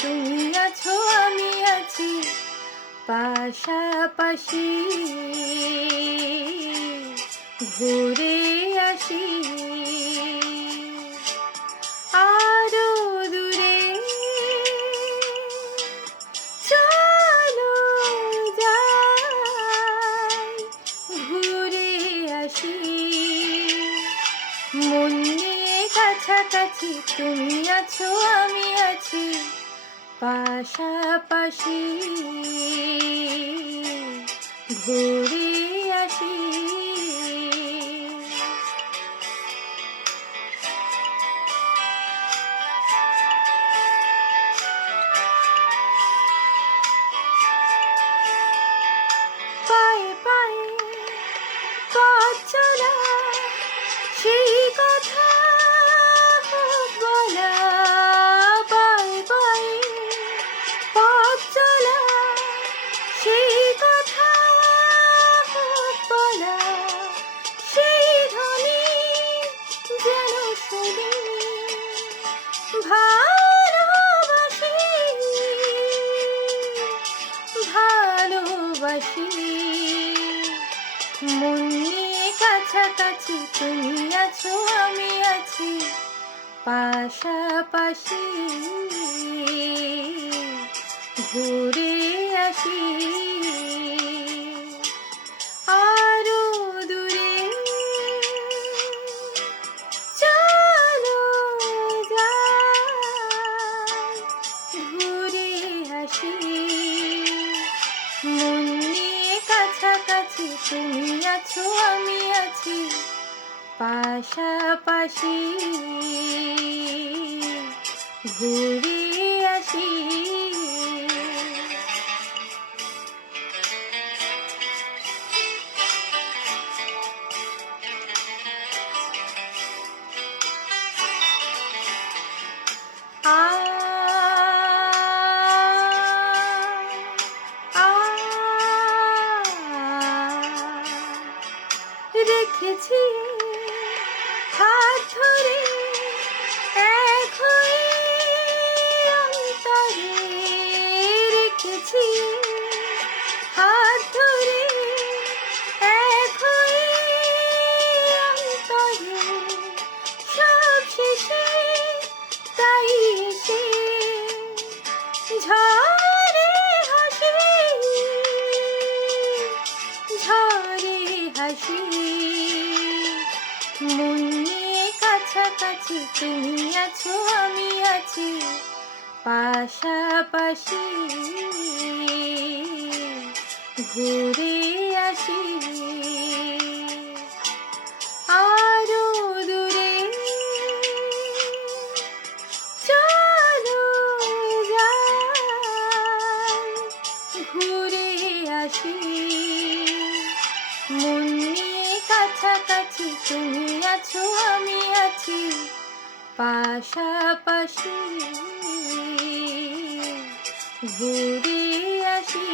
তুমি আছো আমি আছি পাশাপাশি, ঘুরে আসি আরো দূরে, চলো যাই ঘুরে আসি। মন নিয়ে কাছাকাছি তুমি আছো আমি আছি পাশাপাশি, ঘুরে আসি। পায়ে পায়ে পথ চলা, সেই কথা বলা। পায়ে পায়ে পথ চলা, সেই কথা বলা। সেই ধ্বনি যেন শুনি, ভালোবাসি ভালোবাসি। মন নিয়ে কাছাকাছি তুমি আছো আমি আছি পাশাপাশি, ঘুরে আসি আরো দূরে, চলো যাই ঘুরে আসি। মন নিয়ে কাছাকাছি তুমি আছো আমি আছি পাশাপাশি, ঘুরে আসি। আ আ রেখেছি হাত ধরে এক হয়ে অন্তরে, রেখেছি হাত ধরে এক হয়ে অন্তরে। সব শেষে তাই এসে ঝরে হাসি, ঝরে হাসি। মন নিয়ে কাছাকাছি তুমি আছো আমি আছি পাশাপাশি, ঘুরে আসি আরো দূরে, চলো যাই ঘুরে আসি। মন নিয়ে কাছাকাছি তুমি আছো আমি আছি পাশাপাশি, ঘুরে আসি।